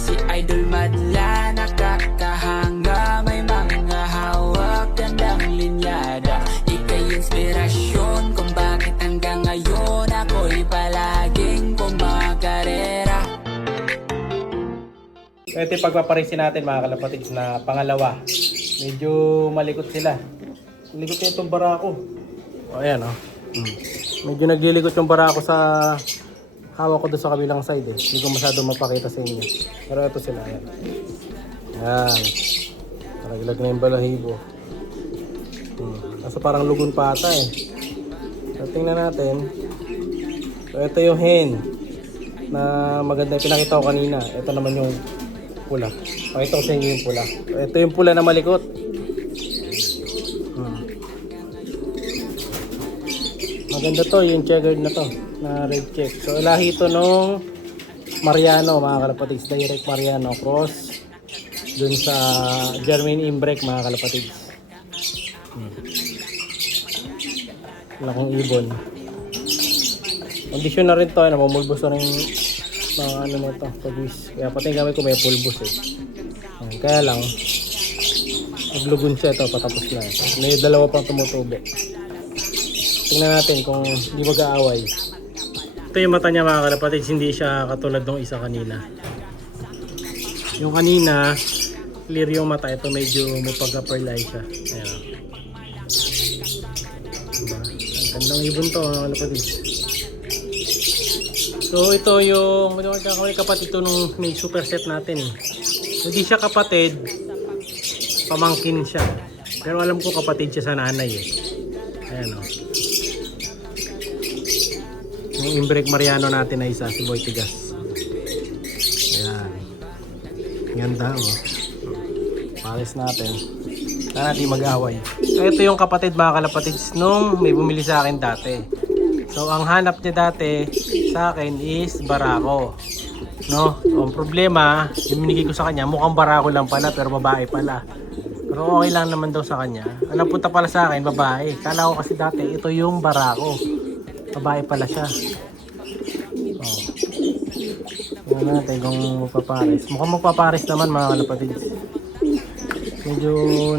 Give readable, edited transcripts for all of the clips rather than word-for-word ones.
si Idol madla, nakakahanga, may mga hawak, gandang linyada. Ika'y inspirasyon kung bakit hanggang ngayon ako'y palaging kumakarera. Ito yung pagpaparisin natin mga kalapatids na pangalawa. Medyo malikot sila. Malikot yung itong barako. O ayan o. Medyo naglilikot yung barako sa hawak ko doon sa kabilang side eh. Hindi ko masyado mapakita sa inyo. Pero ito sila. Ayan. Ayan. Nalaglag na yung balahibo. Kaso parang lugon pa ata eh. So tingnan natin. So ito yung hen na maganda yung pinakita ko kanina. Ito naman yung pula. Pakita ko sa inyo yung pula. Ito yung pula na malikot. Maganda to, yung checkered na to, na red check. So lahi ito nung Mariano mga kalapatids. Direct Mariano cross dun sa German Imbrek mga kalapatids. Lakong ibon. Kondisyon na rin to, namumulbos na rin mga ano nito, pagwis. Kaya pati yung gamit ko may pulbos eh. Kaya lang naglugon siya ito, patapos na. May dalawa pang tumutubo. Tingnan natin kung hindi mag-aaway. Ito yung mata niya mga kalapatids, hindi siya katulad ng isa kanina. Yung kanina, clear yung mata. Ito medyo may pagka-pearl eye siya. Ayan. Diba? Ang gandang ibon to mga kalapatids. So ito yung kapatid ito nung may superset natin eh. Hindi siya kapatid, pamangkin siya. Pero alam ko kapatid siya sa nanay eh. Ayan o. Yung Imbrek Mariano natin na isa, si Boy Tigas. Ayan. Ganda o. Pares natin. Sana natin mag-away. So ito yung kapatid mga kalapatids nung may bumili sa akin dati. So ang hanap niya dati sa akin is barako. No? So, ang problema, yung binigay ko sa kanya, mukhang barako lang pala pero babae pala. Pero okay lang naman daw sa kanya. Ang napunta pala sa akin, babae. Kala ko kasi dati, ito yung barako. Babae pala siya. Oh. Tingnan natin kung magpapares. Mukhang magpapares naman mga kalapatid. Medyo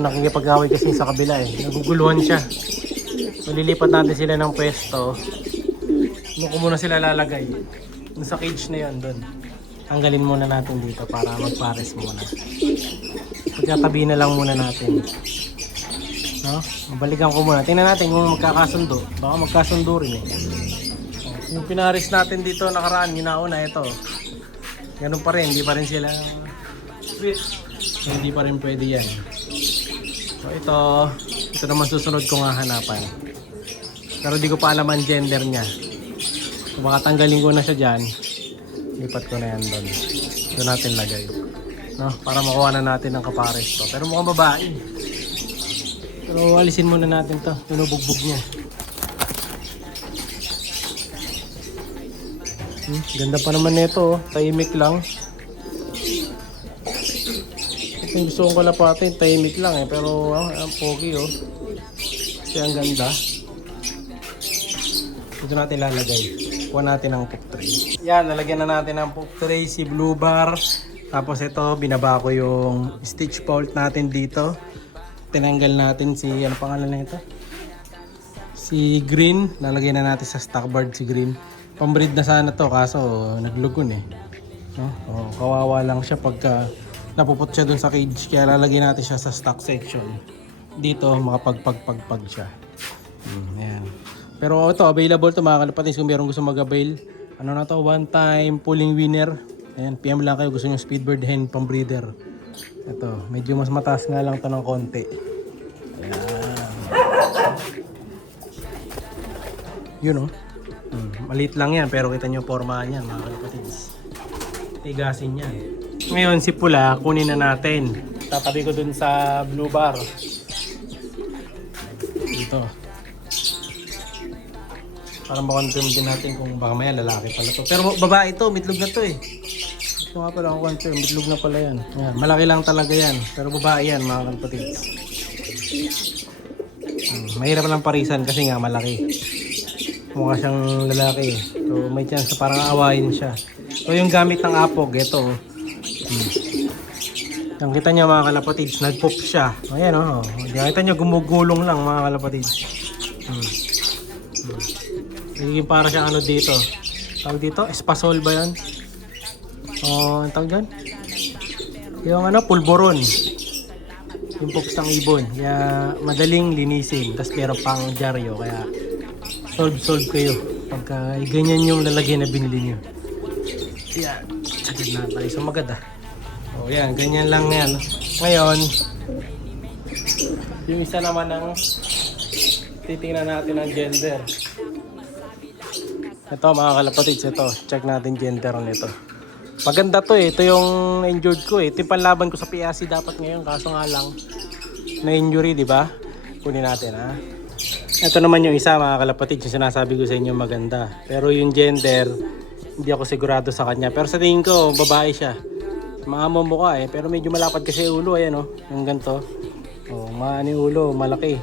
nakikipag-away kasi sa kabila eh. Naguguluhan siya. So lilipat natin sila ng pwesto. Doon ko muna sila lalagay. Doon sa cage na yun, doon. Tanggalin muna natin dito para magpares muna. Pagkatabi na lang muna natin. No? Balikan ko muna. Tingnan natin kung magkakasundo. Baka magkasundo rin eh. Yung pinares natin dito nakaraan, yung nauna ito. Ganun pa rin, hindi pa rin sila hindi pa rin pwede yan. So ito naman susunod kong hahanapan. Pero di ko pa alam ang gender niya. So baka tanggalin ko na siya dyan. Lipat ko na yan doon. Doon natin lagay. No? Para makuha na natin ang kapares to. Pero mukhang babae. Pero alisin muna natin to. Tinubugbog niya. Ganda pa naman nito. Tahimik lang. Ito yung gusto kong kalapatin. Tahimik lang eh. Pero ang pogi oh. Kasi ang ganda. Ito natin lalagay. Kuha natin ang poop tray. Yan, nalagyan na natin ang poop tray, si blue bar. Tapos ito, binaba ko yung stitch bolt natin dito. Tinanggal natin si, ano pangalan na ito? Si green. Lalagyan na natin sa stock board si green. Pambreed na sana to, kaso naglugon eh. No? O, kawawa lang siya pagka napuput siya dun sa cage. Kaya lalagyan natin siya sa stock section. Dito, makapagpagpagpag siya. Ayan. Pero ito, available to mga kalapatids kung meron gusto mag-avail. Ano na to, one time pulling winner. Ayan, PM lang kayo gusto nyo speedbird hen pang breeder. Ito, medyo mas mataas nga lang to ng konti. Ayan. Yun oh. Maliit lang yan pero kita nyo forma yan mga kalapatids. Tigasin yan. Ngayon si pula, kunin na natin. Tatabi ko dun sa blue bar. Dito. Para makonfirm din natin kung baka maya lalaki pala to. Pero babae to, mitlog na to eh. Ito nga pala ako confirm, mitlog na pala yan. Ayan, malaki lang talaga yan. Pero babae yan mga kalapatids. Mahirap lang parisan kasi nga malaki. Mukha siyang lalaki. So may chance parang awayin siya. So yung gamit ng apog, ito. Ang kita nyo mga kalapatids, nag-pop siya. Ayan o. Kita nyo gumugulong lang mga kalapatids. Nagiging para siya ano dito. Tawag dito? Espasol ba yan? O, ang tawag dyan? Yung ano, pulboron. Yung pops ng ibon. Kaya madaling linisin. Tapos meron pang dyaryo. Kaya solve kayo. Pagka ganyan yung lalagyan na binili nyo. Yan. Sagad na tayo. So maganda. O yan. Ganyan lang yan. Ngayon, yung isa naman ng titingnan natin ang gender. Ito mga kalapatids. Ito. Check natin gender nito. Maganda to eh. Ito yung injured ko eh. Ito yung panlaban ko sa PAC dapat ngayon. Kaso nga lang, na-injury, di ba? Kunin natin ha. Ito naman yung isa mga kalapatids. Yung sinasabi ko sa inyo maganda. Pero yung gender, hindi ako sigurado sa kanya. Pero sa tingin ko, babae siya. Maamo mukha eh. Pero medyo malapad kasi ulo. Ayan oh. Yung ganito. Oh, maani ulo. Malaki.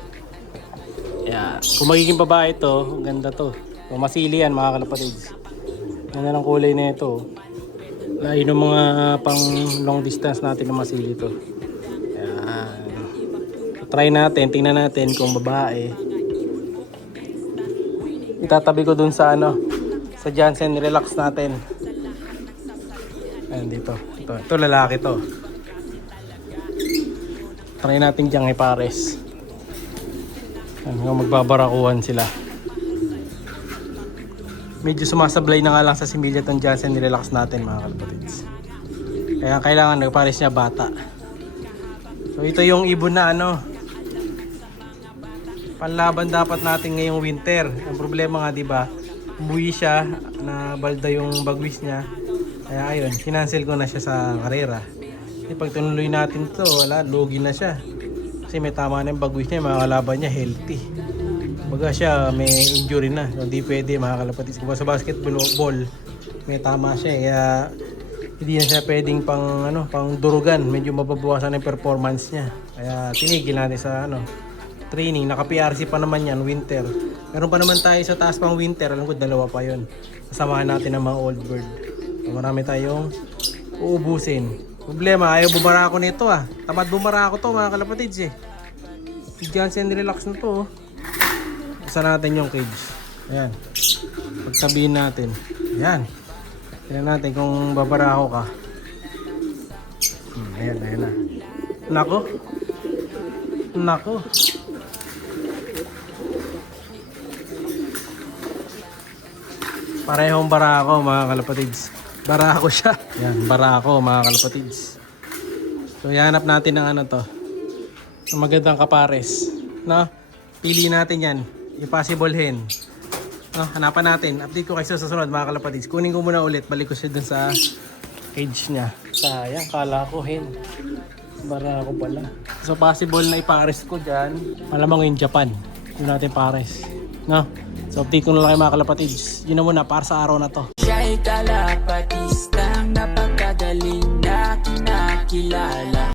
Yeah. Kung magiging babae to, ganda to. So, masili yan mga kalapatids. Ganda ng kulay na ito. Lain ng mga pang long distance natin na masili to. Ayan. So, try natin, tingnan natin kung babae. Itatabi ko dun sa ano, sa Jansen Relax natin. Ayan dito. Ito lalaki to. Try natin diyang ipares. Ayan, magbabarakuhan sila. Medyo sumasablay na nga lang sa similya tong Jansen Relax natin mga kalapatids. Kaya kailangan nagpares niya bata. So ito yung ibon na ano, panlaban dapat natin ngayong winter. Ang problema nga 'di ba, umuwi siya na balda yung bagwis niya. Kaya ayun, kinancel ko na siya sa karera. Kasi pag tinuloy natin to, wala, lugi na siya. Kasi may tama na yung bagwis niya, mga kalaban niya healthy. Baga siya may injury na, so hindi pwede mga kalapatids. Kung sa basketball may tama siya, kaya hindi na siya pwedeng pang durugan. Medyo mababawasan ang performance niya. Kaya tinigil natin sa training. Naka PRC pa naman yan, winter. Meron pa naman tayo sa taas pang winter, alam ko dalawa pa yon. Kasamahan natin ng mga old bird. So, marami tayong uubusin. Problema, ayaw bumara ako nito ah. Tamad bumara ako to mga kalapatids eh. Jansen Relax na to oh. Isa natin yung cage. Ayan. Pagtabihin natin. Ayan. Tignan natin kung babaraho ka. Ayan na. Nako. Parehong barako mga kalapatids. Barako siya. Ayan, barako mga kalapatids. So, ihanap natin ng ano to. Ang magandang kapares. No? Pili natin yan. Yung possible hen. No, hanapan natin. Update ko kayo sa susunod mga kalapatids. Kunin ko muna ulit. Balik ko siya dun sa cage niya. Sayang, kala ko hen. Bara ako pala. So possible na ipares ko dyan. Malamang yung Japan. Yung natin pares. No? So update ko na lang kayo mga kalapatids. Yun na muna para sa araw na to. Siya'y kalapatistang napakagaling na kinakilala.